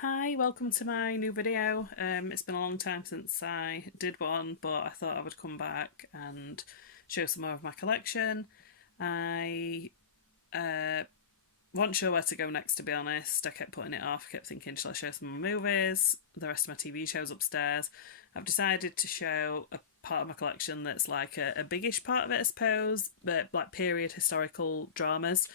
Hi, welcome to my new video. It's been a long time since I did one, but I thought I would come back and show some more of my collection. I wasn't sure where to go next, to be honest. I kept putting it off, I kept thinking, shall I show some more movies? The rest of my TV shows upstairs. I've decided to show a part of my collection that's like a biggish part of it, I suppose, but like period historical dramas.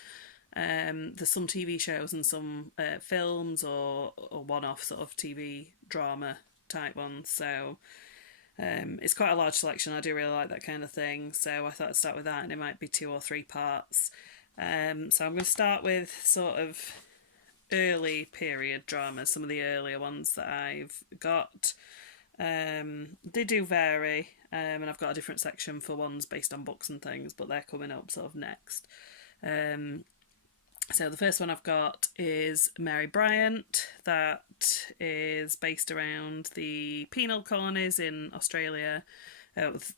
There's some TV shows and some films or one-off sort of TV drama type ones. So it's quite a large selection. I do really like that kind of thing. So I thought I'd start with that, and it might be 2 or 3 parts. So I'm going to start with sort of early period dramas, some of the earlier ones that I've got. They do vary, and I've got a different section for ones based on books and things, but they're coming up sort of next. So the first one I've got is Mary Bryant. That is based around the penal colonies in Australia,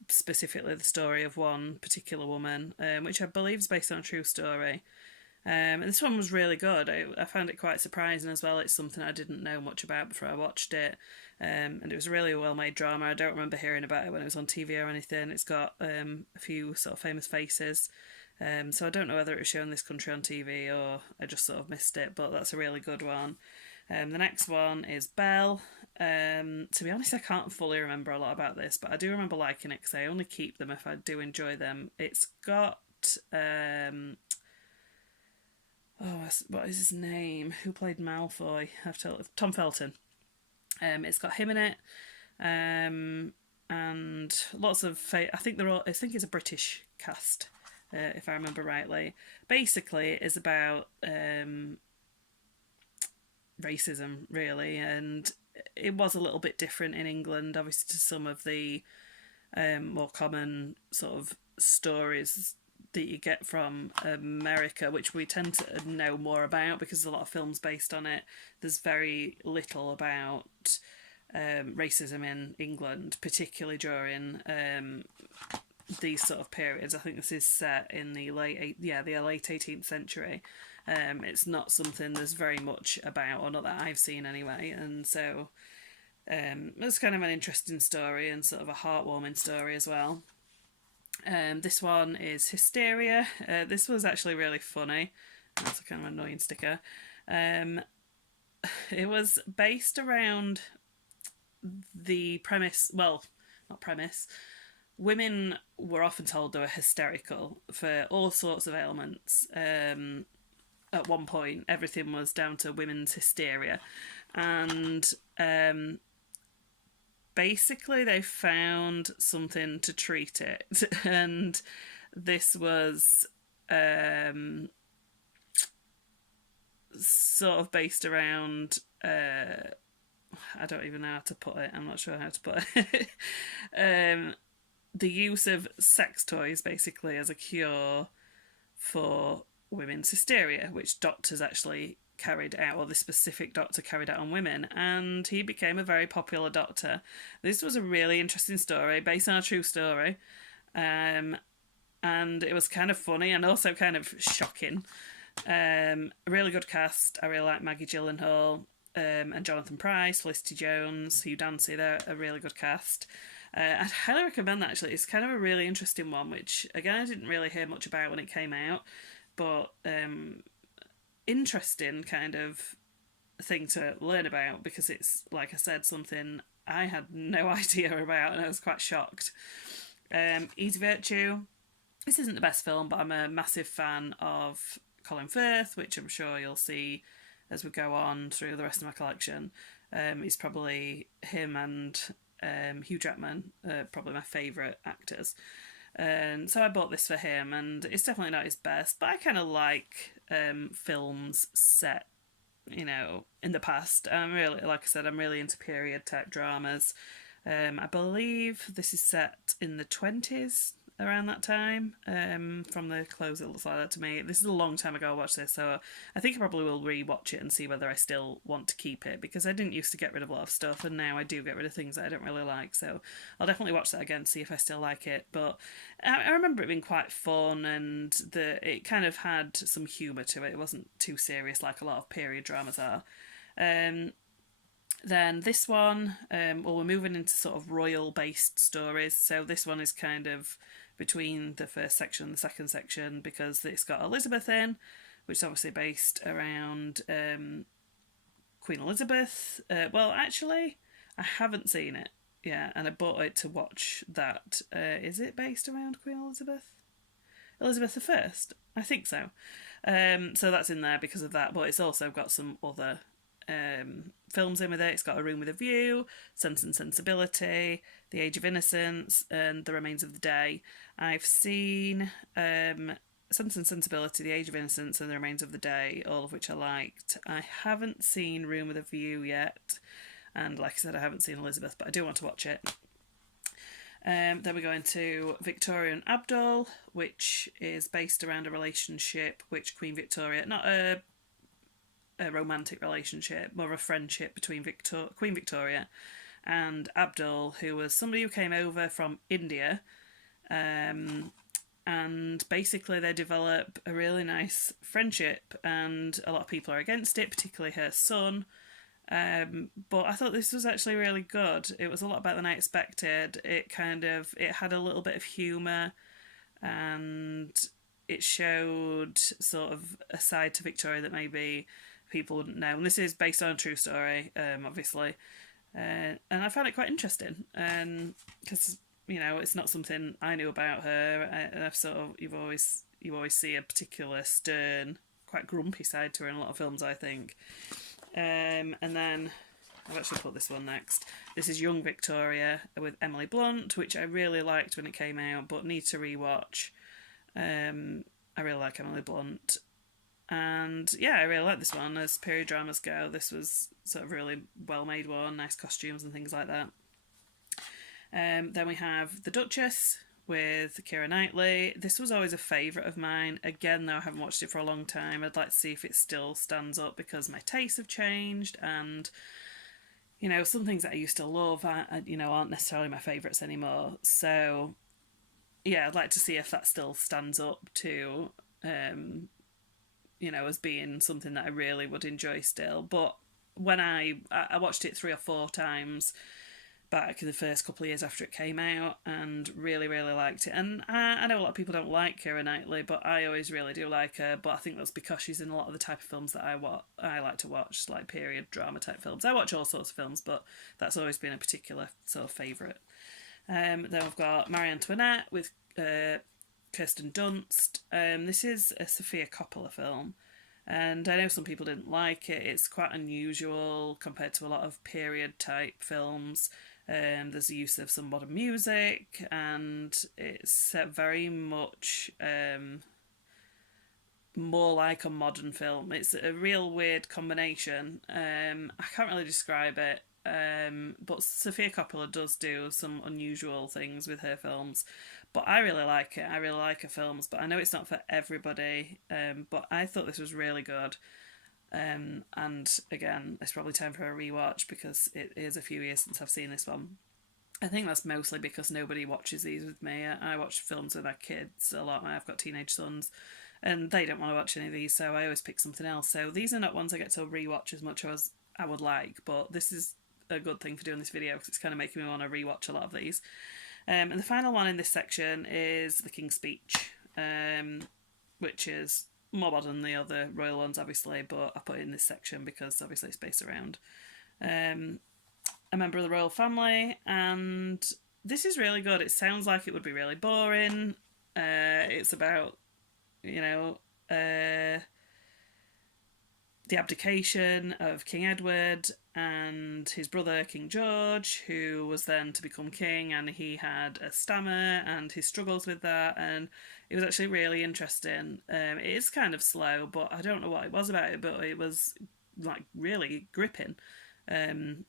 specifically the story of one particular woman, which I believe is based on a true story. And this one was really good. I found it quite surprising as well. It's something I didn't know much about before I watched it. And it was a really well made drama. I don't remember hearing about it when it was on TV or anything. It's got a few sort of famous faces. So I don't know whether it was shown this country on TV or I just sort of missed it, but that's a really good one. The next one is Belle. To be honest, I can't fully remember a lot about this, but I do remember liking it because I only keep them if I do enjoy them. It's got what is his name? Who played Malfoy? I have to Tom Felton. It's got him in it, and lots of. I think they're all. I think it's a British cast, if I remember rightly. Basically, it's about racism, really, and it was a little bit different in England, obviously, to some of the more common sort of stories that you get from America, which we tend to know more about because there's a lot of films based on it. There's very little about racism in England, particularly during these sort of periods. I think this is set in the late 18th century. It's not something there's very much about, or not that I've seen anyway, and so it's kind of an interesting story and sort of a heartwarming story as well. This one is Hysteria. This was actually really funny. That's a kind of annoying sticker. It was based around the premise, well, not premise. Women were often told they were hysterical for all sorts of ailments. At one point, everything was down to women's hysteria. And basically they found something to treat it, and this was sort of based around I don't even know how to put it. I'm not sure how to put it. The use of sex toys basically as a cure for women's hysteria, which doctors actually carried out, or this specific doctor carried out on women, and he became a very popular doctor. This was a really interesting story based on a true story, and it was kind of funny and also kind of shocking. A really good cast. I really like Maggie Gyllenhaal and Jonathan Pryce, Felicity Jones, Hugh Dancy. They're a really good cast. I'd highly recommend that, actually. It's kind of a really interesting one, which again I didn't really hear much about when it came out, but interesting kind of thing to learn about because it's, like I said, something I had no idea about and I was quite shocked. Easy Virtue. This isn't the best film, but I'm a massive fan of Colin Firth, which I'm sure you'll see as we go on through the rest of my collection. He's probably him and Hugh Jackman, probably my favourite actors. And so I bought this for him, and it's definitely not his best, but I kind of like films set, in the past. I'm really, like I said, I'm really into period type dramas. I believe this is set in the 20s, around that time. From the clothes, it looks like that to me. This is a long time ago I watched this, so I think I probably will re-watch it and see whether I still want to keep it, because I didn't used to get rid of a lot of stuff, and now I do get rid of things that I don't really like, so I'll definitely watch that again, see if I still like it. But I remember it being quite fun, and it kind of had some humour to it. It wasn't too serious like a lot of period dramas are. Then this one, well, we're moving into sort of royal-based stories. So this one is kind of between the first section and the second section because it's got Elizabeth in, which is obviously based around Queen Elizabeth. Well, actually, I haven't seen it. Yeah, and I bought it to watch that. Is it based around Queen Elizabeth? Elizabeth I? I think so. So that's in there because of that, but it's also got some other films in with it. It's got A Room with a View, Sense and Sensibility, The Age of Innocence, and The Remains of the Day. I've seen Sense and Sensibility, The Age of Innocence, and The Remains of the Day, all of which I liked. I haven't seen Room with a View yet, and like I said, I haven't seen Elizabeth, but I do want to watch it. Then we go into Victoria and Abdul, which is based around a relationship which Queen Victoria, not a romantic relationship, more of a friendship between Queen Victoria and Abdul, who was somebody who came over from India. And basically they develop a really nice friendship, and a lot of people are against it, particularly her son. But I thought this was actually really good. It was a lot better than I expected. It had a little bit of humour, and it showed sort of a side to Victoria that maybe people wouldn't know. And this is based on a true story, obviously. And I found it quite interesting, because it's not something I knew about her. I've sort of you always see a particular stern, quite grumpy side to her in a lot of films, I think. And then I've actually put this one next. This is Young Victoria with Emily Blunt, which I really liked when it came out, but need to rewatch. I really like Emily Blunt. And yeah, I really like this one. As period dramas go, this was sort of really well-made one, nice costumes and things like that. Then we have The Duchess with Keira Knightley. This was always a favourite of mine. Again, though, I haven't watched it for a long time. I'd like to see if it still stands up because my tastes have changed, and some things that I used to love aren't necessarily my favourites anymore. So yeah, I'd like to see if that still stands up to as being something that I really would enjoy still. But when I watched it 3 or 4 times back in the first couple of years after it came out, and really, really liked it. And I know a lot of people don't like Keira Knightley, but I always really do like her. But I think that's because she's in a lot of the type of films that I like to watch, like period drama type films. I watch all sorts of films, but that's always been a particular sort of favourite. Then we've got Marie Antoinette with Kirsten Dunst. This is a Sofia Coppola film, and I know some people didn't like it. It's quite unusual compared to a lot of period type films. There's the use of some modern music, and it's very much more like a modern film. It's a real weird combination. I can't really describe it, but Sofia Coppola does do some unusual things with her films. But I really like it. I really like her films, but I know it's not for everybody. But I thought this was really good. And again, it's probably time for a rewatch because it is a few years since I've seen this one. I think that's mostly because nobody watches these with me. I watch films with my kids a lot. I've got teenage sons, and they don't want to watch any of these, so I always pick something else. So these are not ones I get to rewatch as much as I would like, but this is a good thing for doing this video because it's kind of making me want to rewatch a lot of these. And the final one in this section is The King's Speech, which is more modern than the other royal ones, obviously, but I put it in this section because obviously it's based around a member of the royal family, and this is really good. It sounds like it would be really boring. It's about, the abdication of King Edward and his brother King George, who was then to become king, and he had a stammer and his struggles with that, and it was actually really interesting. It is kind of slow, but I don't know what it was about it, but it was like really gripping. Again,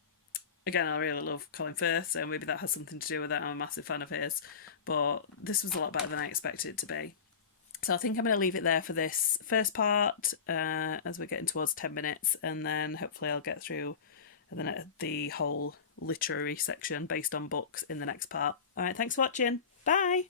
I really love Colin Firth, so maybe that has something to do with that. I'm a massive fan of his, but this was a lot better than I expected it to be. So I think I'm going to leave it there for this first part, as we're getting towards 10 minutes, and then hopefully I'll get through the whole literary section based on books in the next part. Alright, thanks for watching. Bye!